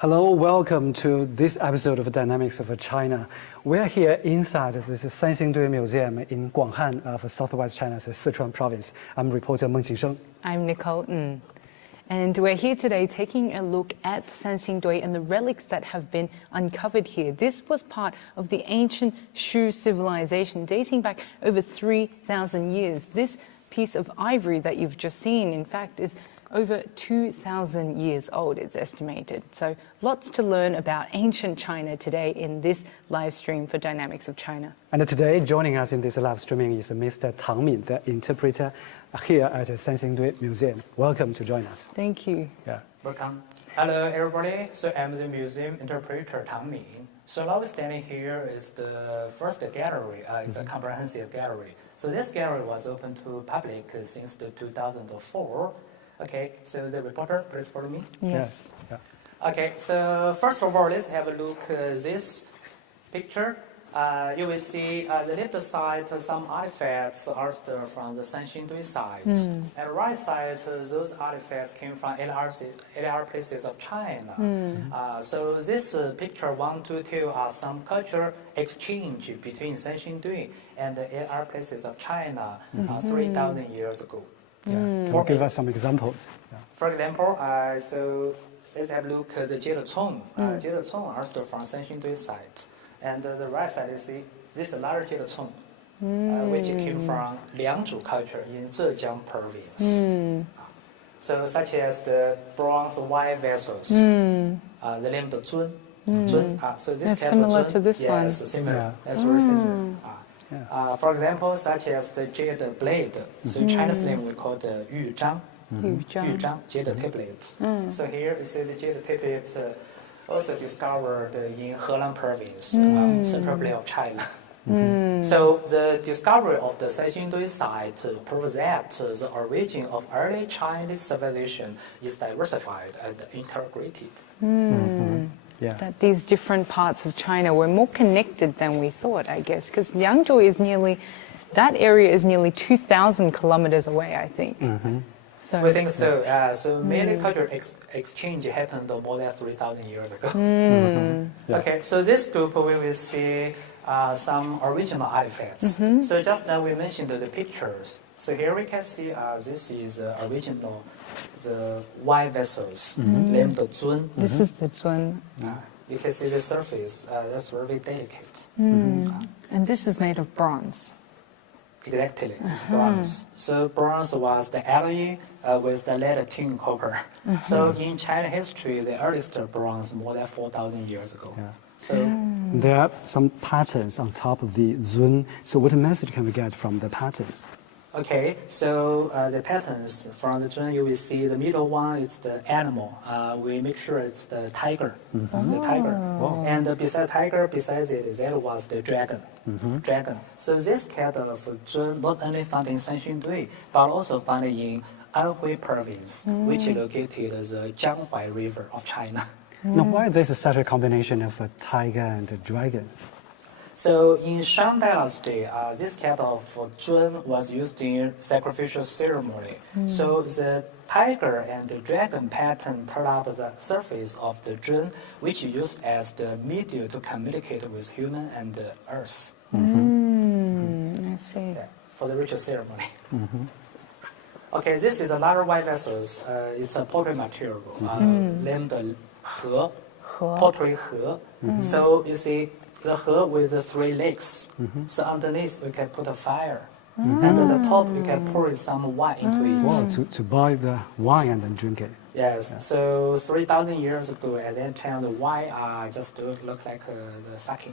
Hello, welcome to this episode of Dynamics of China. We are here inside of this Sanxingdui Museum in Guanghan of southwest China's Sichuan province. I'm reporter Meng Qingsheng. I'm Nicole Ng. And we're here today taking a look at Sanxingdui and the relics that have been uncovered here. This was part of the ancient Shu civilization dating back over 3,000 years. This piece of ivory that you've just seen, in fact, is over 2,000 years old, it's estimated. So lots to learn about ancient China today in this live stream for Dynamics of China. And today, joining us in this live streaming is Mr. Tang Min, the interpreter here at the Sanxingdui Museum. Welcome to join us. Thank you. Yeah. Welcome. Hello, everybody. So I'm the museum interpreter Tang Min. So now we're standing here is the first gallery. It's a comprehensive gallery. So this gallery was open to public since the 2004. Okay, so the reporter, please follow me. Yes. Yeah. Okay, so first of all, let's have a look at this picture. You will see the left side some artifacts are still from the Sanxingdui side. And the right side, those artifacts came from LR places of China. So this picture want to tell us some cultural exchange between Sanxingdui and the LR places of China 3,000 years ago. Yeah. Give us some examples. Yeah. For example, so let's have a look at the Jiecong. Jiecong are still from Sanxingdui side. And the right side, you see, this is large Jiecong, which came from Liangzhu culture in Zhejiang province. So such as the bronze wine vessels, the name of Zun. So this That's similar to this one. Yes, similar. That's very similar. For example, such as the jade blade. So Chinese name we call the Yu Zhang. Jade tablet. So here you see the jade tablet also discovered in Henan province, central part of China. So the discovery of the Sanxingdui site proves that the origin of early Chinese civilization is diversified and integrated. Yeah. That these different parts of China were more connected than we thought, I guess, because Liangzhu is that area is nearly 2,000 kilometers away, I think. So We think so. So many cultural exchange happened more than 3,000 years ago. Okay, so this group we will see some original artifacts. So just now we mentioned the pictures. So here we can see this is original, the wine vessels named Zun. This is the Zun. You can see the surface. That's very delicate. And this is made of bronze. Exactly, it's bronze. So bronze was the alloy with the lead tin copper. So in China history, the earliest bronze more than 4,000 years ago. Yeah. So There are some patterns on top of the zun. So what message can we get from the patterns? okay, so the patterns from the zun, you will see the middle one is the animal. We make sure it's the tiger, the tiger. And beside tiger, besides it, that was the dragon. Dragon. So this kind of zun not only found in Sanxingdui, but also found in Anhui province, which is located the Jianghuai River of China. Now, why this is such a combination of a tiger and a dragon? So in Shang Dynasty, this kind of zun was used in sacrificial ceremony. So the tiger and the dragon pattern turned up the surface of the zun, which is used as the medium to communicate with human and the earth. I see. For the ritual ceremony. Okay, this is another wine vessels. It's a pottery material named He, pottery He. So you see the He with the 3 legs. So underneath we can put a fire. And at the top you can pour some wine into it. Wow, to buy the wine and then drink it. Yes, so 3,000 years ago at that time the wine just look like the sake.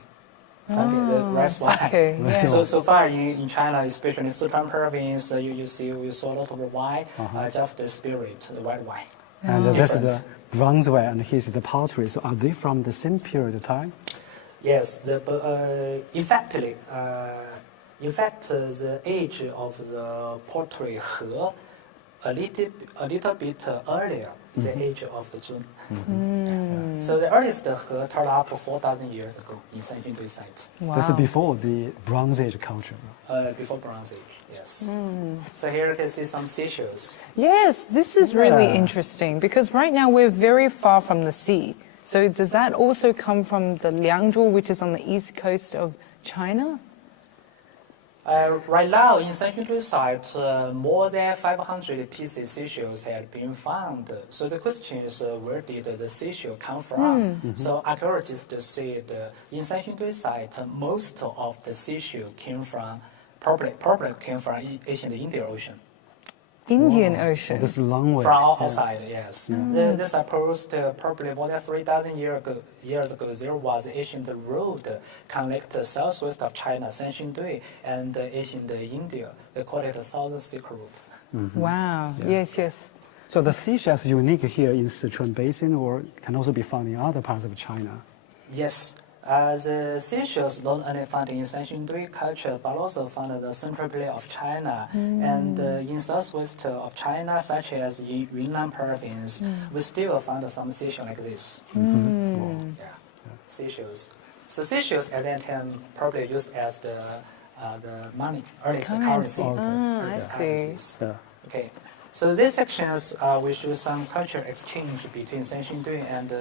The rice wine. Sake, yeah. So far in China, especially in Sichuan province, you saw a lot of wine, just the spirit, the white wine. And that's Different. the bronzeware, and here's the pottery. So are they from the same period of time? Yes, in fact, the age of the pottery He a little bit earlier the age of the Zun. So the earliest He turned up 4,000 years ago in Sanxingdui site. Wow. This is before the Bronze Age culture. Before Bronze Age, yes. So here you can see some seashells. Yes, this is really Yeah. interesting because right now we're very far from the sea. So does that also come from the Liangzhu, which is on the east coast of China? Right now, in Sanxingdui site, more than 500 pieces seashells have been found. So the question is, where did the seashell come from? So archaeologists said in Sanxingdui site, most of the seashell came from, probably came from ancient Indian Ocean. Indian Oh, Ocean. this is a long way. From outside, yes. They supposed probably more than 3,000 years ago, there was an ancient road connect southwest of China, Sanxingdui, and ancient India. They call it the Southern Silk Road. Wow. Yes, yes. So the seashells unique here in Sichuan Basin, or can also be found in other parts of China? Yes. The seashells not only found in Sanxingdui culture, but also found in the central part of China and in southwest of China, such as in Yunnan province, we still found some seashells like this. Yeah, seashells. So seashells at that time probably used as the money, earliest currency. I see. Yeah. Okay. So these sections we show some cultural exchange between Sanxingdui and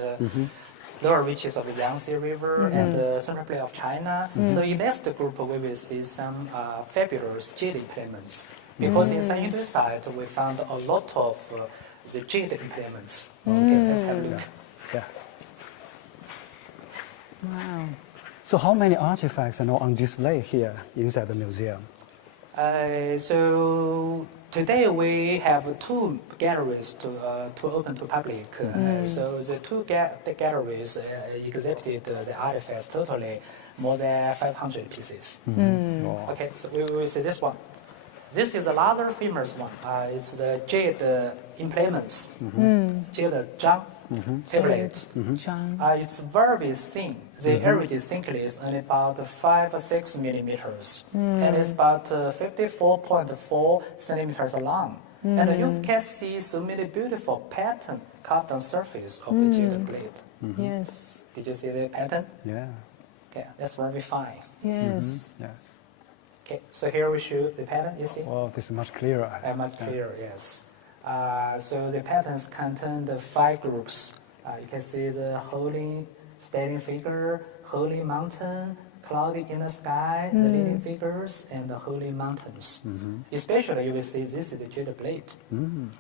lower reaches of the Yangtze River and the central part of China. So in next group, we will see some fabulous jade implements. Because in Sanxingdui site, we found a lot of the jade implements. Okay, let's have a look. Yeah. Wow. So how many artifacts are now on display here inside the museum? So today we have two galleries to open to public. So the two galleries exhibited the artifacts totally more than 500 pieces. Wow. Okay, so we will see this one. This is another famous one. It's the jade implements, jade zhang tablet. Zhang. It's very thin. The average thickness is only about 5 or 6 millimeters, and it's about 54.4 centimeters long. And you can see so many beautiful patterns carved on the surface of the jade blade. Yes. Did you see the pattern? Yeah. Okay, that's very fine. Yes. Yes. Okay, so here we show the pattern. You see? Wow, this is much clearer. Much clearer, yes. So the patterns contain the 5 groups. You can see the holy standing figure, holy mountain, cloudy in the sky, the leading figures, and the holy mountains. Especially you will see this is the jade blade.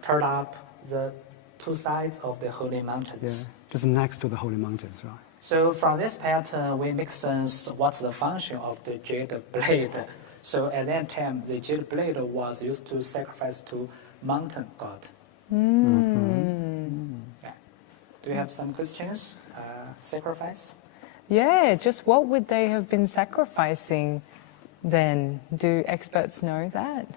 Turn up the 2 sides of the holy mountains. Yeah. Just next to the holy mountains, right? So from this pattern, we make sense what's the function of the jade blade. So at that time, the jade blade was used to sacrifice to mountain god. Yeah. Do you have some questions? Sacrifice? Yeah, just what would they have been sacrificing then? Do experts know that?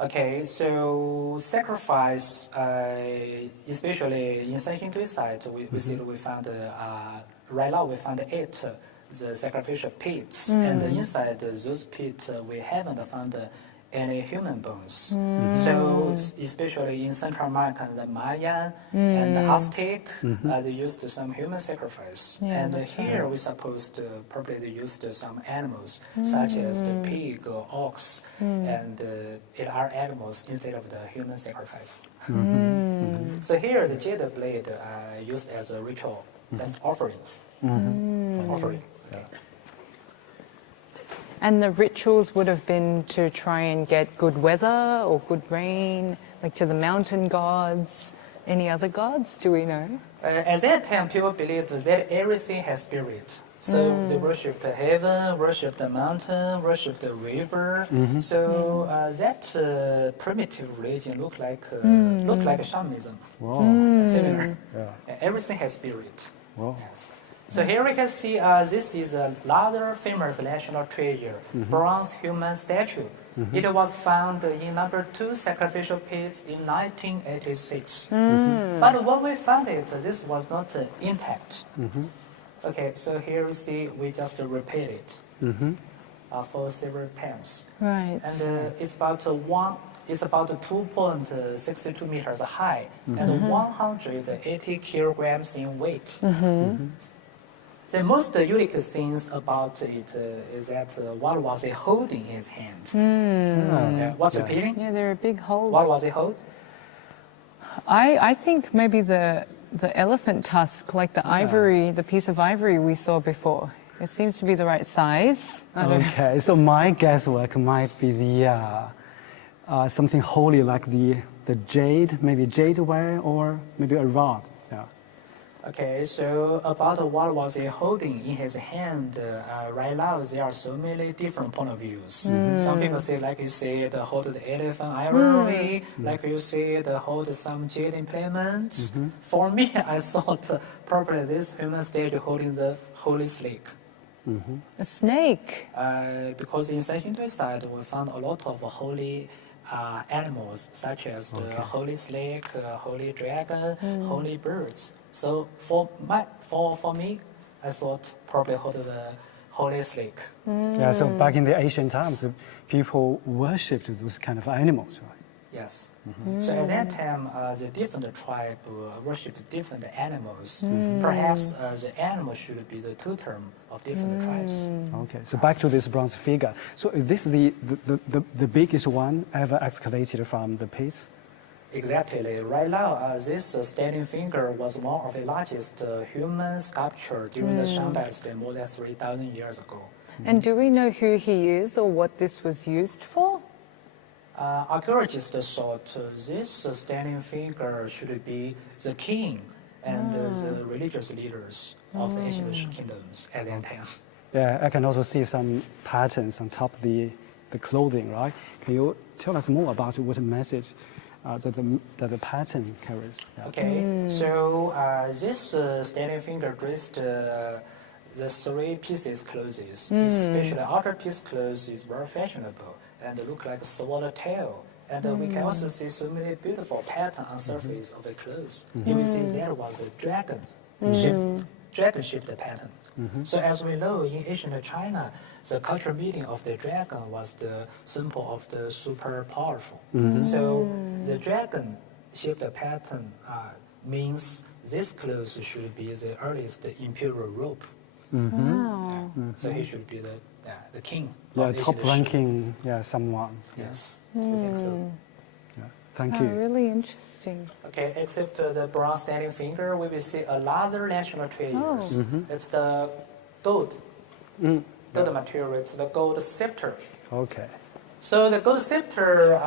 Okay, so sacrifice, especially in Sanxingdui site, we see we found, right now we found 8 the sacrificial pits, and inside those pits we haven't found any human bones. So especially in Central America, the Mayan and the Aztec, they used some human sacrifice. Yeah, And that's here we supposed probably they used some animals such as the pig or ox, and it are animals instead of the human sacrifice. So here the jade blade used as a ritual, just offerings. Offering. Yeah. And the rituals would have been to try and get good weather or good rain, like to the mountain gods. Any other gods? Do we know? At that time, people believed that everything has spirit. So they worship the heaven, worship the mountain, worship the river. So that primitive religion looked like shamanism. Wow. Similar. Yeah. Everything has spirit. Wow. Yes. So here we can see this is another famous national treasure, bronze human statue. It was found in number 2 sacrificial pits in 1986. But when we found it, this was not intact. Okay, so here we see we just repeat it for several times. Right. And it's about 2.62 meters high and 180 kilograms in weight. The most unique things about it is that what was it holding in his hand? What's repeating? Yeah, there are big holes. What was it hold? I think maybe the the elephant tusk, like the ivory, the piece of ivory we saw before. It seems to be the right size. Okay, so my guesswork might be the something holy like the jade, maybe jade ware or maybe a rod. Yeah. Okay, so about what was he holding in his hand, right now there are so many different point of views. Some people say, like you said, hold the elephant ivory, like you said, hold some jade implements. For me, I thought probably this human statue holding the holy snake. A snake. Because in Sanxingdui side, we found a lot of holy animals, such as the holy snake, holy dragon, holy birds. So for me, I thought probably hold the holy snake. Yeah, so back in the ancient times, people worshipped those kind of animals, right? Yes. So at that time, the different tribe worshipped different animals. Perhaps the animal should be the totem of different tribes. Okay, so back to this bronze figure. So is this the biggest one ever excavated from the pits? Exactly. Right now, this standing figure was one of the largest human sculpture during the Shang Dynasty more than 3,000 years ago. And do we know who he is or what this was used for? Archaeologists thought this standing figure should be the king and the religious leaders of the ancient Shu kingdoms at that time. Yeah, I can also see some patterns on top of the clothing, right? Can you tell us more about what message that the pattern carries? Yeah. Okay, so this standing figure dressed the three pieces clothes, especially the outer piece clothes is very fashionable and look like a swallowtail. And we can also see so many beautiful patterns on surface of the clothes. You will see there was a dragon-shaped pattern. So as we know, in ancient China, the cultural meaning of the dragon was the symbol of the super powerful. So the dragon-shaped pattern means this clothes should be the earliest imperial robe. Wow. So he should be the king. Yeah, of top ancient ranking, yeah, someone. Yes, I think so. Yeah. Thank Oh, you. really interesting. Okay, except the bronze standing finger, we will see another national treasures. It's the gold. Gold material. It's the gold scepter. Okay. So the gold scepter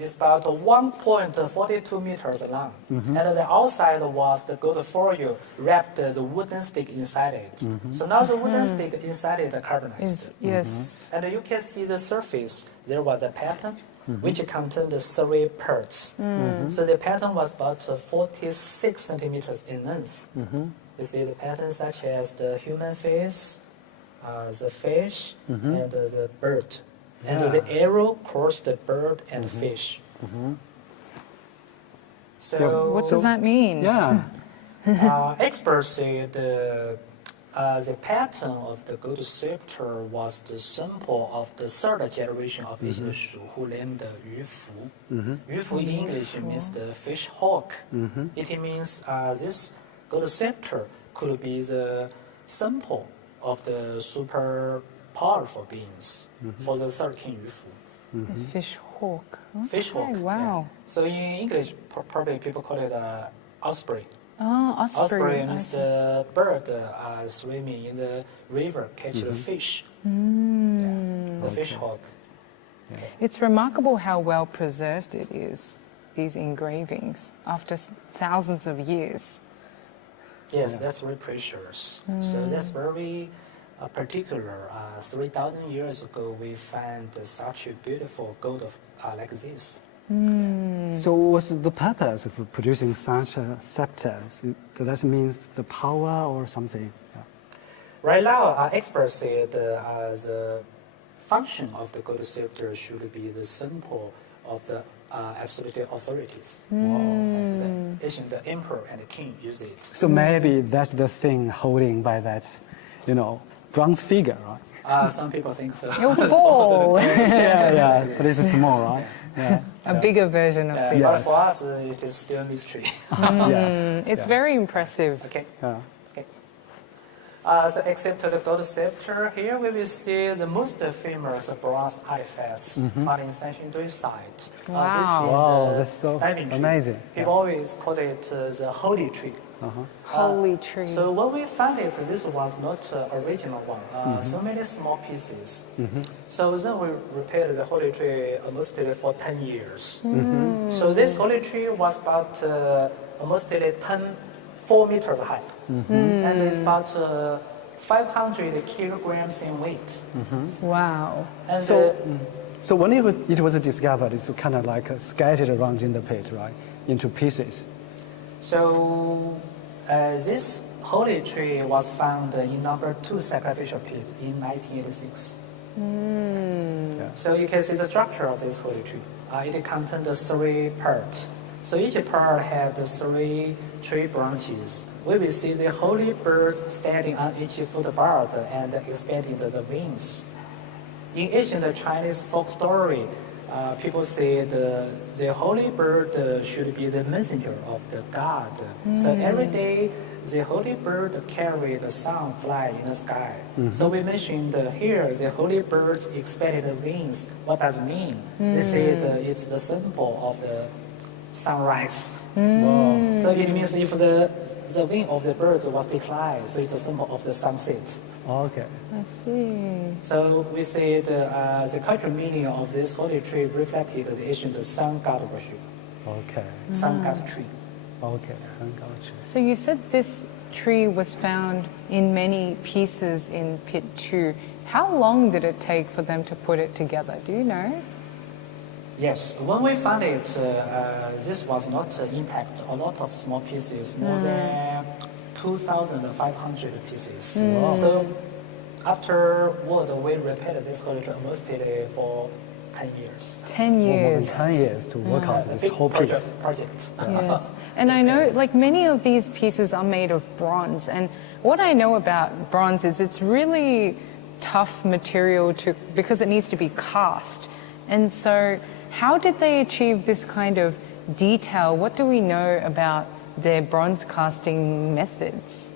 is about 1.42 meters long, and the outside was the gold foil wrapped the wooden stick inside it. So now the wooden stick inside it carbonized. Yes. And you can see the surface. There was the pattern, which contained the three parts. So the pattern was about 46 centimeters in length. You see the patterns such as the human face, the fish, and the bird. And the arrow crossed the bird and the fish. So What does that mean? Yeah. experts say the pattern of the gold scepter was the symbol of the third generation of ancient Shu, who named Yu Fu. Yu Fu in English means the fish hawk. It means this gold scepter could be the symbol of the super powerful beings for the third king Yu Fu. Fish hawk. Okay, Fish hawk. Wow. Yeah. So in English, probably people call it osprey. Oh, osprey. Osprey I means see. the bird swimming in the river catch the fish. The fish hawk. It's remarkable how well preserved it is, these engravings, after thousands of years. Yes, that's very precious. So that's very particular. 3,000 years ago, we find such a beautiful gold like this. So what's the purpose of producing such a scepter? So does that mean the power or something? Yeah. Right now, experts say the function of the gold scepter should be the symbol of the absolute authorities. The emperor and the king use it. So maybe that's the thing holding by that, bronze figure, right? Some people think so. It'll fall. Yeah, but it's small, right? Yeah. A bigger version of this. But for us, it is still a mystery. Yes. It's very impressive. Okay. Yeah. Okay. So except the gold scepter, here we will see the most famous bronze artifacts found in Sanxingdui site. Wow. That's so diving tree. amazing. People always call it the holy tree. Holy tree. So when we found it, this was not original one. So many small pieces. So then we repaired the holy tree almost for 10 years. So this holy tree was about almost 4 meters high, and it's about 500 kilograms in weight. Wow. And So when it was discovered, it's kind of like scattered around in the pit, right, into pieces. so this holy tree was found in number 2 sacrificial pit in 1986. Yeah. So you can see the structure of this holy tree. It contained 3 parts. So each part had 3 tree branches. We will see the holy bird standing on each footboard and expanding the wings. In ancient Chinese folk story, people say the holy bird should be the messenger of the god. So every day, the holy bird carried the sun fly in the sky. So we mentioned here the holy bird's expanded wings. What does it mean? They said it's the symbol of the sunrise. Wow. So it means if the wing of the bird was declined, so it's a symbol of the sunset. Okay. I see. So we say the cultural meaning of this holy tree reflected the ancient sun god worship, Okay. sun god tree. Okay. Sun culture. So you said this tree was found in many pieces in pit 2. How long did it take for them to put it together? Do you know? Yes, when we found it, this was not intact. A lot of small pieces, more than 2,500 pieces. So afterward, we repaired this holy tree almost for 10 years. 10 More than years. 10 years to work out A this big whole piece. project. Yes. And I know, like, many of these pieces are made of bronze. And what I know about bronze is it's really tough material because it needs to be cast. And so, how did they achieve this kind of detail? What do we know about their bronze casting methods?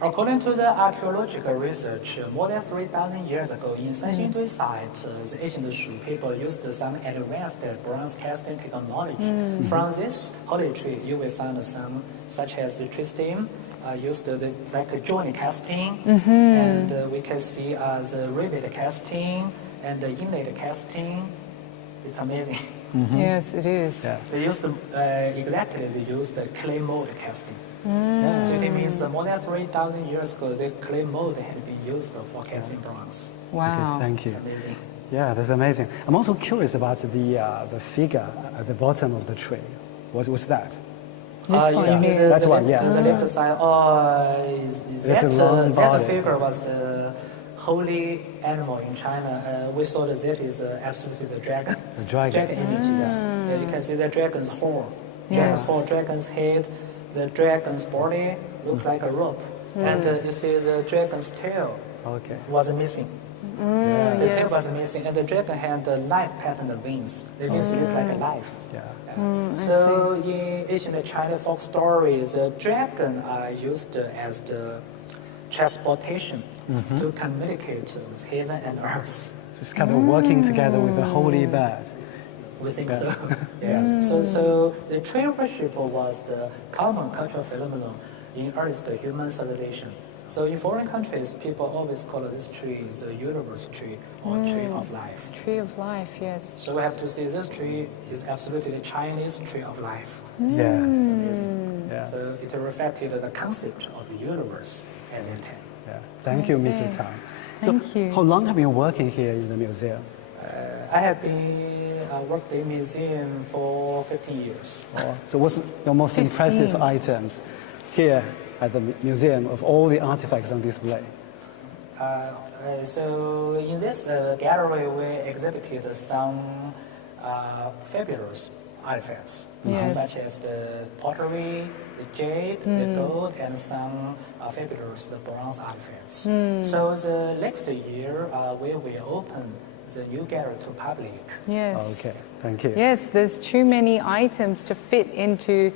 According to the archaeological research, more than 3,000 years ago in Sanxingdui site, the ancient Shu people used some advanced bronze casting technology. From this holy tree, you will find some such as the tree stem, used like a joint casting, and we can see the rivet casting and the inlet casting. It's amazing. Yes, it is. Yeah. They used they used the clay mold casting. Yeah. So it means more than 3,000 years ago, the clay mold had been used for casting bronze. Wow. Okay, thank you. It's amazing. Yeah, that's amazing. I'm also curious about the figure at the bottom of the tree. What was that? This one yeah, here. That's one, yeah. The left side. It's a long That body. figure was the holy animal in China. We saw that is absolutely the dragon. The dragon. image, yes. Yeah, you can see the dragon's horn. Dragon's Yes. horn, dragon's head, the dragon's body looks like a rope. And you see the dragon's tail Okay. was missing. Yeah. The tail Yes. was missing, and the dragon had the life pattern wings. The wings look like a life. Yeah. So in ancient China folk stories, the dragon are used as the transportation to communicate with heaven and earth. Just kind of working together with the holy bird. We think so. Yes. So the tree worship was the common cultural phenomenon in earliest human civilization. So in foreign countries, people always call this tree the universe tree or tree of life. Tree of life, yes. So we have to see this tree is absolutely the Chinese tree of life. Yes. Amazing. Yeah. So it reflected the concept of the universe at that time. Yeah. Thank you, I Mr. see. Tang. Thank so you. how long have you been working here in the museum? I have been worked in museum for 15 years. So what's your most impressive items here at the museum of all the artifacts on display? So in this gallery, we exhibited some fabulous artifacts, Yes. such as the pottery, the jade, the gold, and some fabulous bronze artifacts. So the next year, we will open the new gallery to public. Yes. Okay, thank you. Yes, there's too many items to fit into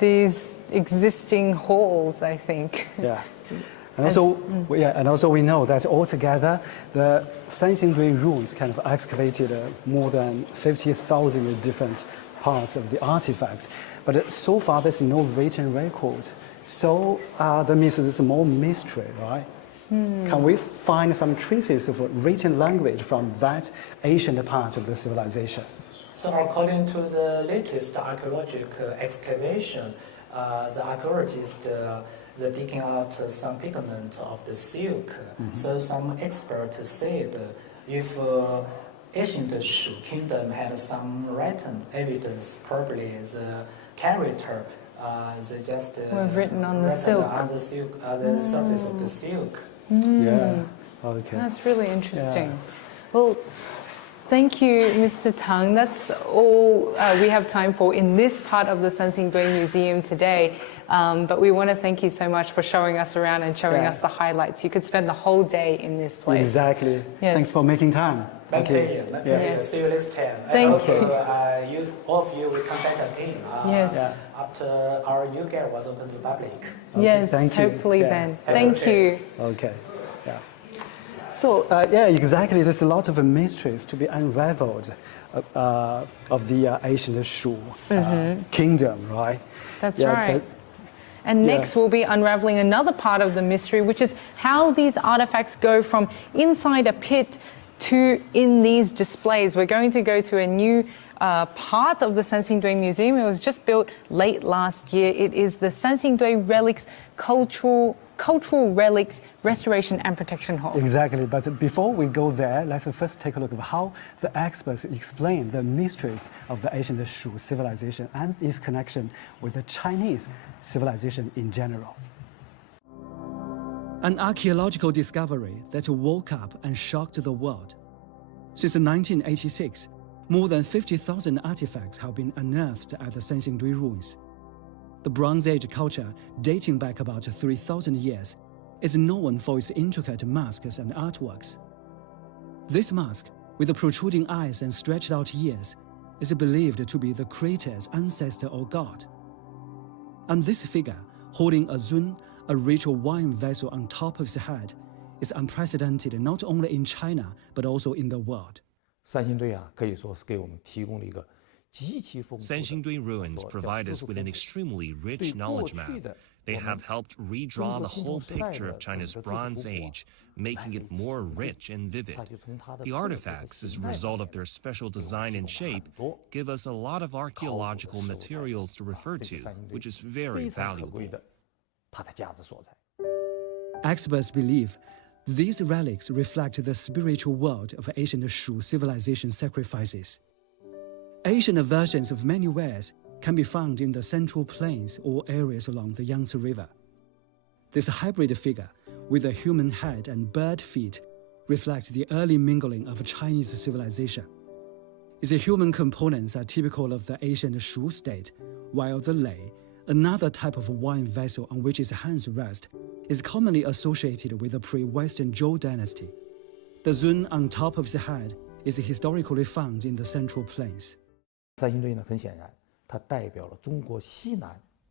these existing halls, I think. Yeah. And also we know that altogether the Sanxingdui Ruins kind of excavated more than 50,000 different parts of the artifacts. But so far there's no written record. So that means there's more mystery, right? Can we find some traces of written language from that ancient part of the civilization? So according to the latest archaeological excavation, the archaeologists they're digging out some pigment of the silk. So some experts said if ancient Shu Kingdom had some written evidence, probably the character they just were written on the silk. On the silk, the surface of the silk. Yeah. Okay. That's really interesting. Well, thank you, Mr. Tang. That's all we have time for in this part of the Sanxingdui Museum today. But we want to thank you so much for showing us around and showing us the highlights. You could spend the whole day in this place. Exactly. Yes. Thanks for making time. My pleasure. Yes. See you next time. Thank you. All of you will come back again. Yes. After our new gate was open to public. Yes, thank you. hopefully then. Thank you. Okay. Yeah. So yeah, exactly. There's a lot of mysteries to be unraveled of the ancient Shu kingdom, right? That's right. And next we'll be unraveling another part of the mystery, which is how these artifacts go from inside a pit to in these displays. We're going to go to a new part of the Sanxingdui Museum. It was just built late last year. It is the Sanxingdui Relics Cultural Relics Restoration and Protection Hall. Exactly, but before we go there, let's first take a look at how the experts explain the mysteries of the ancient Shu civilization and its connection with the Chinese civilization in general. An archaeological discovery that woke up and shocked the world. Since 1986, more than 50,000 artifacts have been unearthed at the Sanxingdui Ruins. The Bronze Age culture, dating back about 3,000 years, is known for its intricate masks and artworks. This mask, with the protruding eyes and stretched out ears, is believed to be the creator's ancestor or god. And this figure, holding a zun, a ritual wine vessel on top of his head, is unprecedented not only in China, but also in the world. Sanxingdui Ruins provide us with an extremely rich knowledge map. They have helped redraw the whole picture of China's Bronze Age, making it more rich and vivid. The artifacts, as a result of their special design and shape, give us a lot of archaeological materials to refer to, which is very valuable. Experts believe these relics reflect the spiritual world of ancient Shu civilization sacrifices. Ancient versions of many wares can be found in the Central Plains or areas along the Yangtze River. This hybrid figure, with a human head and bird feet, reflects the early mingling of Chinese civilization. Its human components are typical of the ancient Shu state, while the lei, another type of wine vessel on which its hands rest, is commonly associated with the pre-Western Zhou dynasty. The zun on top of the head is historically found in the Central Plains.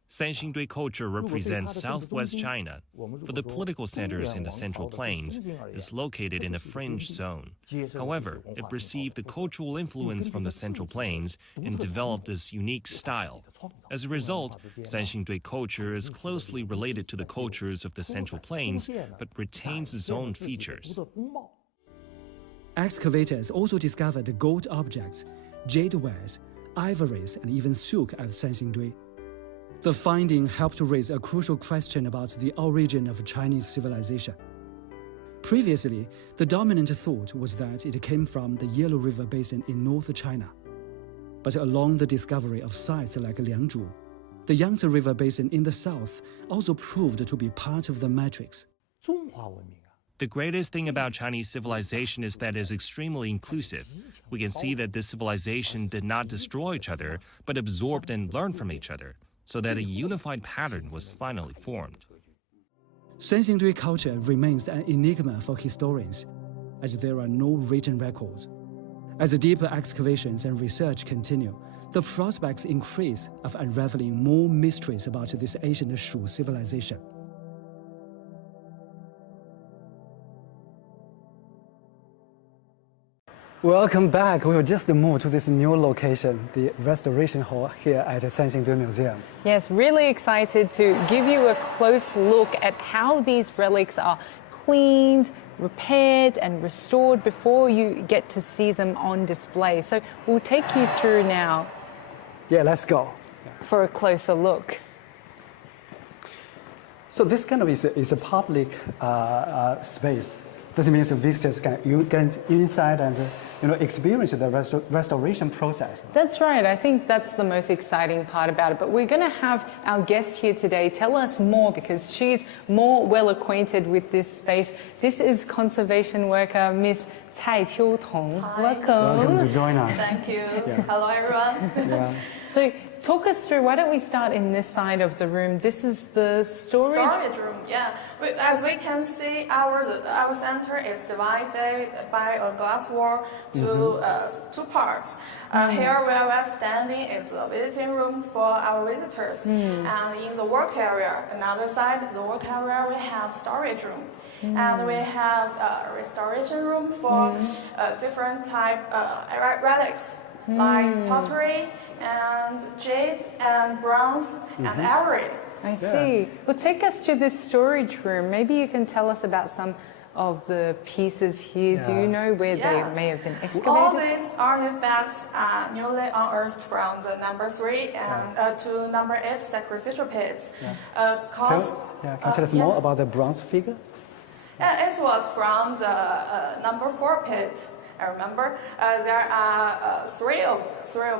Sanxingdui culture represents southwest China, for the political centers in the Central Plains is located in a fringe zone. However, it received the cultural influence from the Central Plains and developed this unique style. As a result, Sanxingdui culture is closely related to the cultures of the Central Plains, but retains its own features. Excavators also discovered gold objects, jade wares, ivories, and even silk at Sanxingdui. The finding helped raise a crucial question about the origin of Chinese civilization. Previously, the dominant thought was that it came from the Yellow River Basin in North China. But along the discovery of sites like Liangzhu, the Yangtze River Basin in the south also proved to be part of the matrix. The greatest thing about Chinese civilization is that it is extremely inclusive. We can see that this civilization did not destroy each other, but absorbed and learned from each other, so that a unified pattern was finally formed. Sanxingdui culture remains an enigma for historians, as there are no written records. As deeper excavations and research continue, the prospects increase of unraveling more mysteries about this ancient Shu civilization. Welcome back. We will just move to this new location, the Restoration Hall here at the Sanxingdui Museum. Yes, really excited to give you a close look at how these relics are cleaned, repaired and restored before you get to see them on display. So we'll take you through now. Yeah, let's go. For a closer look. So this kind of is a public space. This means visitors can get inside and experience the restoration process. That's right. I think that's the most exciting part about it. But we're going to have our guest here today tell us more because she's more well acquainted with this space. This is conservation worker Miss Cai Qiutong. Welcome. Welcome to join us. Thank you. Yeah. Hello, everyone. Yeah. So talk us through, why don't we start in this side of the room? This is the storage Room, yeah. As we can see, our center is divided by a glass wall to two parts. Here where we're standing is a visiting room for our visitors. And in the work area, another side of the work area, we have storage room. And we have a restoration room for different type relics like pottery and jade and bronze and ivory. I see. Well, take us to this storage room. Maybe you can tell us about some of the pieces here. Do you know where they may have been excavated? All these artifacts are newly unearthed from the number 3 and to number 8 sacrificial pits. Can you tell us more about the bronze figure? It was from the number 4 pit. I remember there are three of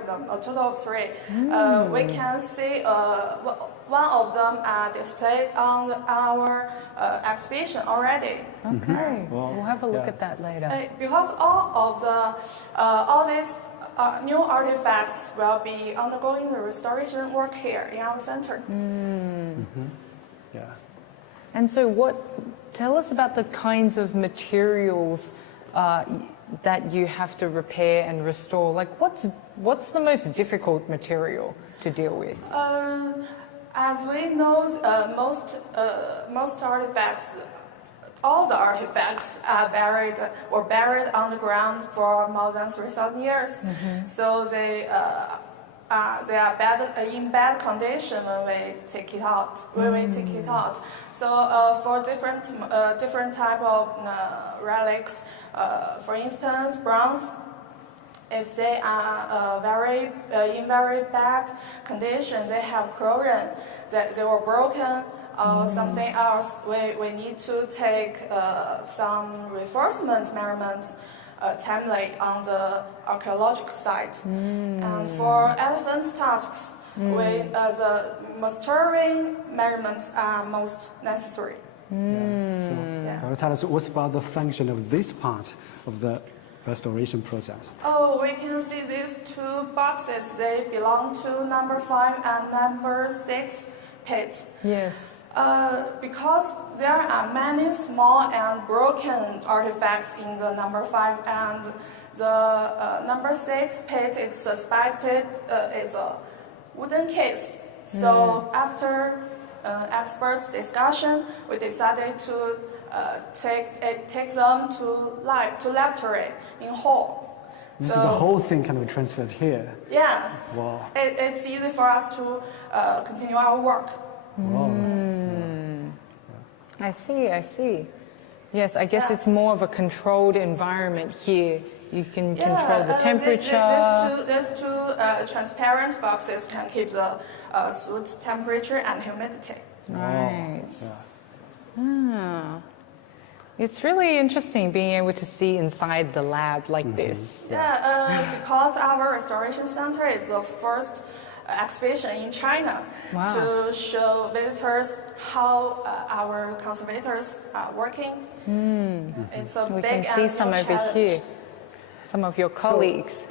them, a total of 3. We can see one of them are displayed on our exhibition already. Okay, we'll have a look at that later. Because all these new artifacts will be undergoing the restoration work here in our center. Yeah. And so tell us about the kinds of materials that you have to repair and restore. Like what's the most difficult material to deal with? As we know, most artifacts, all the artifacts are buried underground for more than 3,000 years. So they are in bad condition when we take it out. So for different type of relics, for instance, bronze. If they are in very bad condition, they have corrosion, they were broken or something else, we need to take some reinforcement measurements timely on the archaeological site. And for elephant tusks, the mastering measurements are most necessary. Can you tell us what's about the function of this part of the restoration process? Oh, we can see these 2 boxes. They belong to number 5 and number 6 pit. Yes. Because there are many small and broken artifacts in the number 5 and the number 6 pit is suspected is a wooden case. So after experts' discussion, we decided to take them to laboratory in Hall. So the whole thing can be transferred here. Yeah. Wow. It's easy for us to continue our work. Wow. I see. Yes, I guess it's more of a controlled environment here. You can control the temperature. These two transparent boxes can keep the suit temperature and humidity. Right. It's really interesting being able to see inside the lab like this. Because our restoration center is the first exhibition in China to show visitors how our conservators are working. It's a we big can see some new over challenge. here, some of your colleagues.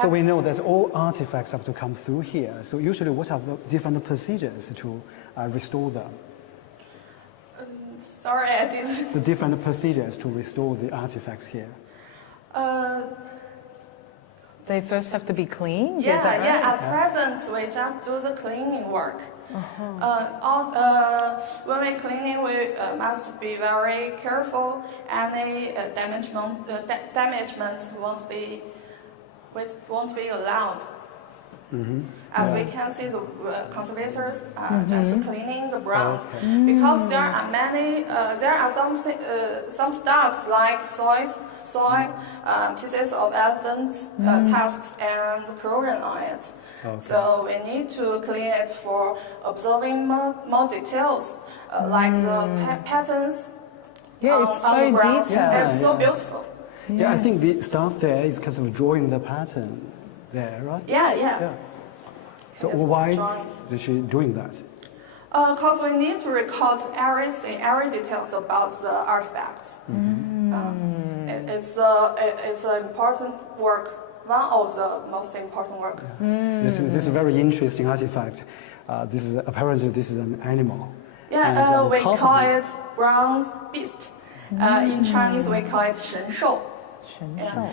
So we know that all artifacts have to come through here. So usually what are the different procedures to restore them? Sorry, I didn't. The different procedures to restore the artifacts here. They first have to be cleaned? Yeah, Is that right? At present, we just do the cleaning work. When we cleaning, we must be very careful. Any damagement won't be allowed. As we can see, the conservators are just cleaning the bronze because there are some stuffs like soil, pieces of elephant tusks and chlorine on it. So we need to clean it for observing more details, like the patterns. It's so on the bronze. detailed. It's so beautiful. Yeah, I think the staff there is kind of drawing the pattern there, right? Yeah. So It's why drawing. is she doing that? Because we need to record every details about the artifacts. It's an important work, one of the most important work. This is a very interesting artifact. Apparently this is an animal. Yeah, And we top call of it bronze beast. In Chinese, we call it 神兽. 神兽.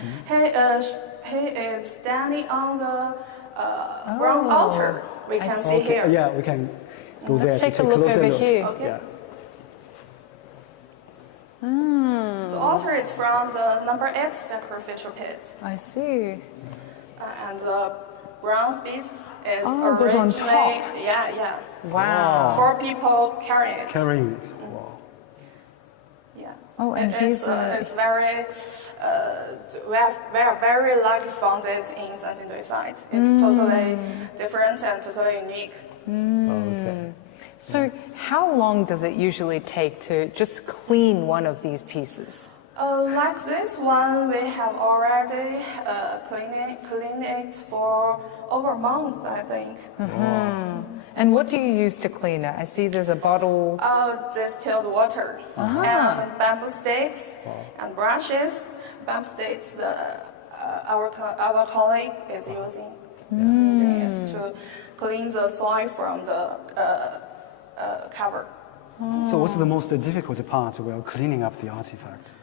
He is standing on the bronze altar. We can see here. Yeah, we can go there. Let's to take a look closer over look. here. Okay. Yeah. The altar is from the number 8 sacrificial pit. I see. And the bronze beast is goes on top. Yeah. Wow. 4 people carrying it. Carrying it. Wow. Yeah. Oh, and it's very. We are very lucky found it in Sanxingdui site. It's totally different and totally unique. Okay. So how long does it usually take to just clean one of these pieces? Like this one, we have already cleaned it for over a month, I think. And what do you use to clean it? I see there's a bottle. Distilled water and bamboo sticks and brushes. Bamboo sticks, our colleague is using it to clean the soil from the cover. So what's the most difficult part while cleaning up the artifact?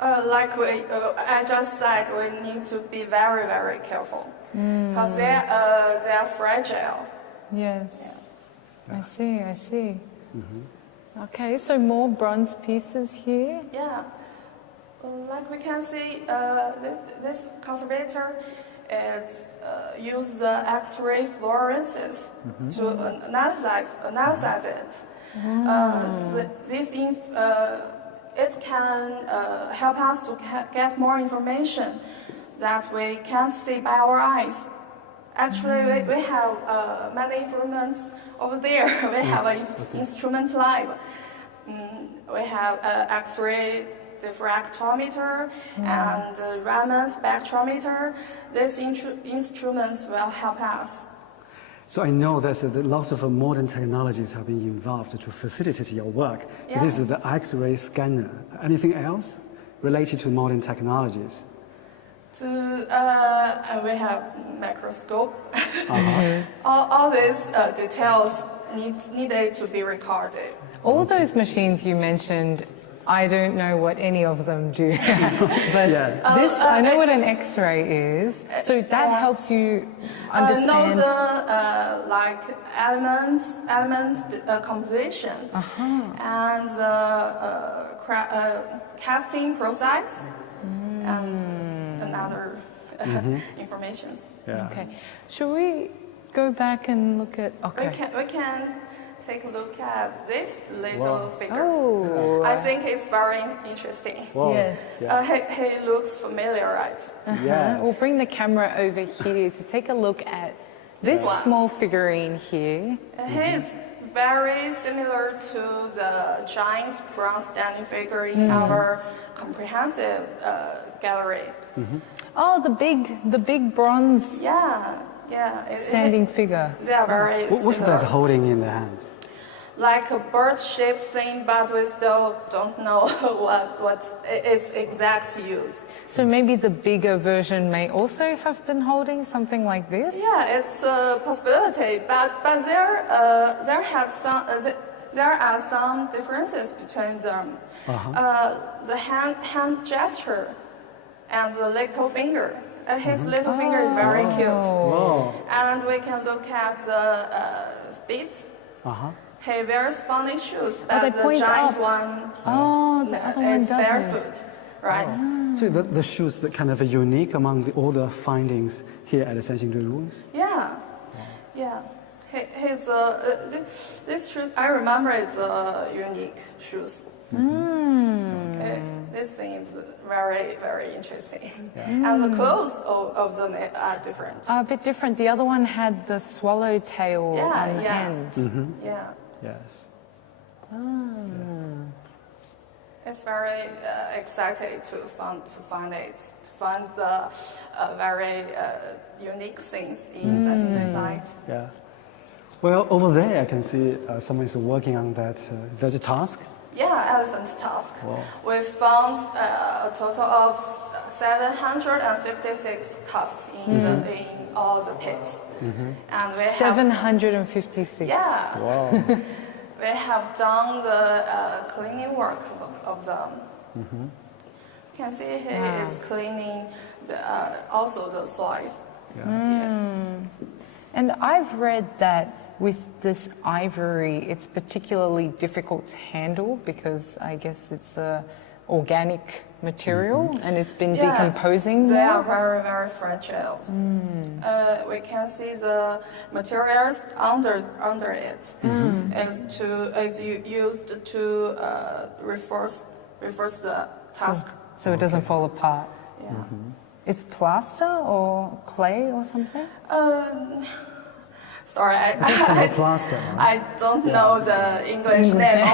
I just said, we need to be very, very careful because they are fragile. Yes. I see. Okay, so more bronze pieces here. Yeah. Like we can see, this conservator use the X-ray fluorescence to analyze it. It can help us to get more information that we can't see by our eyes. Actually, we have many instruments over there. We have an instrument lab. We have X-ray diffractometer and Raman spectrometer. These instruments will help us. So I know that lots of modern technologies have been involved to facilitate your work. Yeah. This is the X-ray scanner. Anything else related to modern technologies? We have microscope. All these details needed to be recorded. All those machines you mentioned, I don't know what any of them do. But I know what an X-ray is. So that helps you understand. Know the elements composition and the casting process and other informations. Yeah. Okay. Shall we go back and look at? Okay. We can take a look at this little figure. Oh. I think it's very interesting. Whoa. Yes. He looks familiar, right? Yes. We'll bring the camera over here to take a look at this small figurine here. He's very similar to the giant bronze standing figure in our comprehensive gallery. Oh, the big bronze Yeah. standing figure. They are very What's similar. that holding in the hand? Like a bird-shaped thing, but we still don't know what its exact use. So maybe the bigger version may also have been holding something like this? Yeah, it's a possibility, but there are some differences between them. The hand gesture and the little finger His little finger is very cute. Whoa. And we can look at the feet. Uh-huh. He wears funny shoes, they but the point giant up. one The other one is doesn't. barefoot, right? So the shoes that kind of unique among all the findings here at the Sanxingdui Ruins? Yeah, yeah. This shoes, I remember it's unique shoes. This thing is very, very interesting. And the clothes of them are different. A bit different. The other one had the swallowtail on the end. Yeah. Yes. It's very excited to find the very unique things in Sanxingdui site. Yeah. Well, over there I can see someone is working on that task. Yeah, elephant tusk. Wow. We found a total of 756 tusks in all the pits. And we have 756. Yeah. Wow. We have done the cleaning work of them. You can see here it's cleaning also the soils. And I've read that with this ivory, it's particularly difficult to handle because I guess it's a organic material and it's been decomposing. They are very, very fragile. We can see the materials under it. It's used to reinforce the tusk. So it doesn't fall apart. Yeah. It's plaster or clay or something? Sorry, Plaster. I don't know the English name.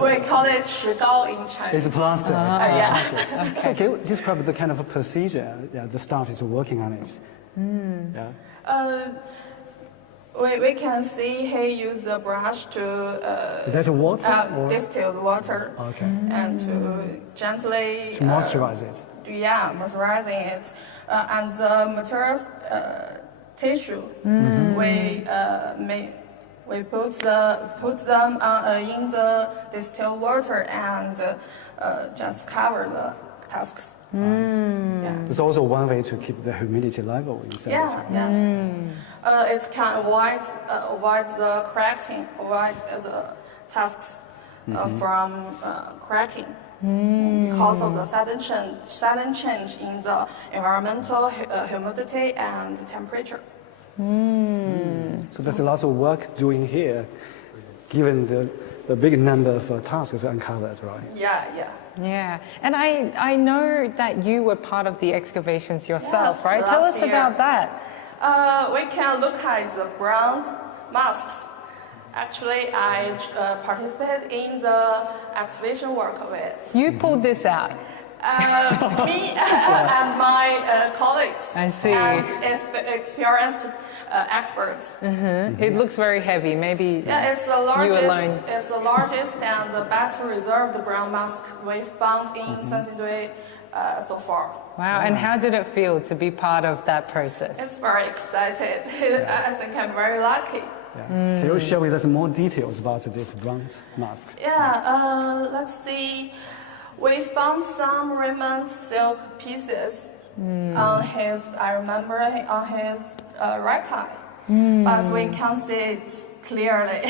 We call it 石膏 in Chinese. It's a plaster. Yeah. So can you describe the kind of a procedure the staff is working on it? Yeah. We can see he used the brush to That's water? distilled water Okay. and to gently To moisturize it. Yeah, moisturizing it, and the materials tissue we put them in the distilled water and just cover the tusks. Yeah. It's also one way to keep the humidity level inside. It can avoid the cracking, avoid the tusks from cracking. Because of the sudden change in the environmental humidity and temperature. So there's a lot of work doing here, given the big number of tasks uncovered, right? Yeah. And I know that you were part of the excavations yourself, Yes, right? Tell us last year. about that. We can look at the bronze masks. Actually, I participated in the excavation work of it. You pulled this out. Me and my colleagues. I see. And experienced experts. It looks very heavy. Maybe It's the you alone. largest. It's the largest and the best preserved bronze mask we found in Sanxingdui so far. Wow. And how did it feel to be part of that process? It's very excited. I think I'm very lucky. Can you share with us more details about this bronze mask? Let's see. We found some remnant silk pieces on his, I remember, on his right eye. But we can't see it clearly.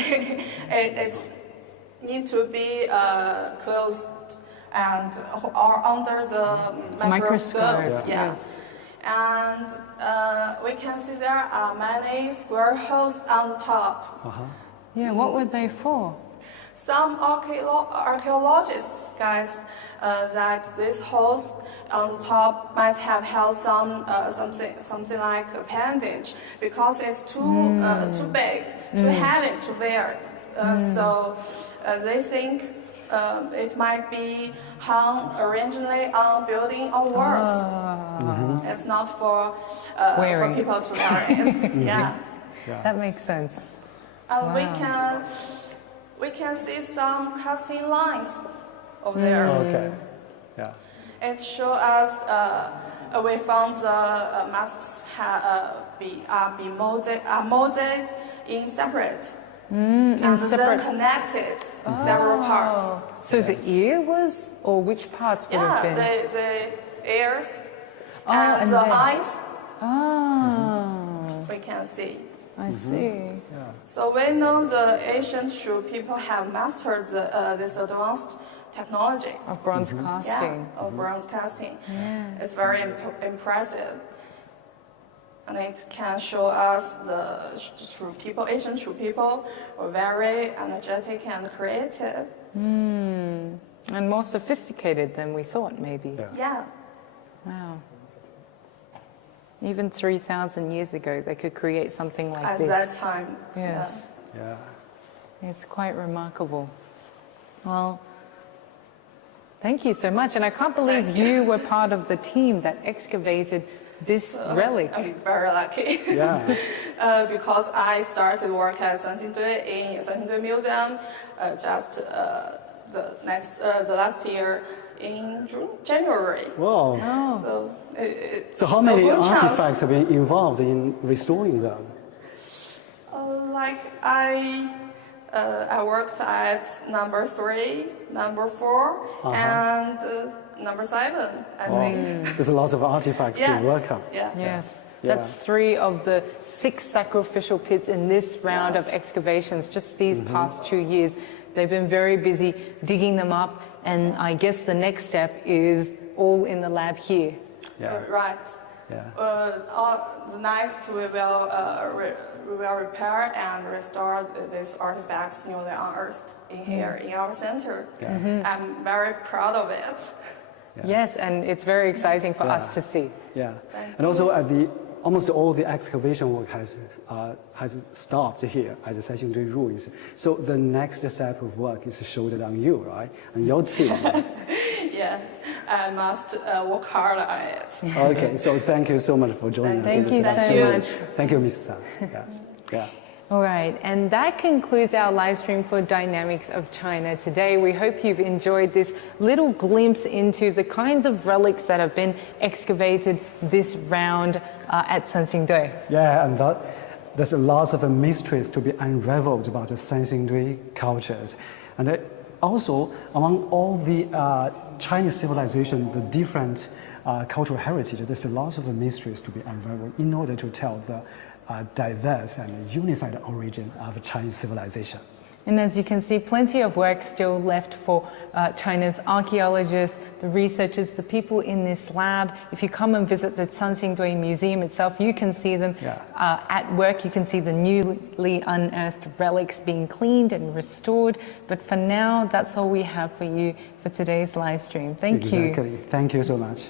It needs to be closed and or under the microscope. Yes. And we can see there are many square holes on the top. Yeah, what were they for? Some archaeologists guess that these holes on the top might have held something like appendage because it's too big, too heavy to bear. So they think it might be hung originally on building or walls. It's not for people to wear it. Yeah. That makes sense. We can see some casting lines over there. Okay. Yeah. It shows us we found the masks are molded in separate and then connected several parts. So the ear was, or which parts would have been? The ears and and the then- eyes Oh, we can see. I see. So we know the ancient Shu people have mastered this advanced technology. Of bronze casting. Of bronze casting. It's very impressive. And it can show us the Shu people, ancient Shu people were very energetic and creative. And more sophisticated than we thought, maybe. Yeah. Wow. Even 3,000 years ago, they could create something like At this. that time. Yes. Yeah. It's quite remarkable. Well, thank you so much. And I can't believe you were part of the team that excavated this relic. I'm very lucky. Yeah. Because I started work at Sanxingdui in Sanxingdui Museum just the last year in January. Wow. Oh. So So how a many good chance. artifacts have been involved in restoring them? Like I worked at number 3, number 4, and number 7. I think. There's lots of artifacts to work on. Yeah. Yes. Yeah. That's 3 of the 6 sacrificial pits in this round of excavations, just these past 2 years. They've been very busy digging them up, and I guess the next step is all in the lab here. Yeah. Right. Yeah. The next we will repair and restore these artifacts newly unearthed in here in our center. I'm very proud of it. Yes, and it's very exciting for us to see. Yeah. And also at the almost all the excavation work has stopped here at the Sanxingdui Ruins. So the next step of work is shouldered on you, right? On your team. Yeah, I must work hard on it. Okay, so thank you so much for joining us. Thank in you this so afternoon. much. Thank you, Mrs. San. Yeah. Yeah. All right, and that concludes our live stream for Dynamics of China today. We hope you've enjoyed this little glimpse into the kinds of relics that have been excavated this round at Sanxingdui. Yeah, and there's lots of mysteries to be unraveled about the Sanxingdui cultures. And also, among all the Chinese civilization, the different cultural heritage, there's lots of mysteries to be unraveled in order to tell the diverse and unified origin of Chinese civilization. And as you can see, plenty of work still left for China's archaeologists, the researchers, the people in this lab. If you come and visit the Sanxingdui Museum itself, you can see them at work. You can see the newly unearthed relics being cleaned and restored. But for now, that's all we have for you for today's live stream. Thank you. Exactly. Thank you so much.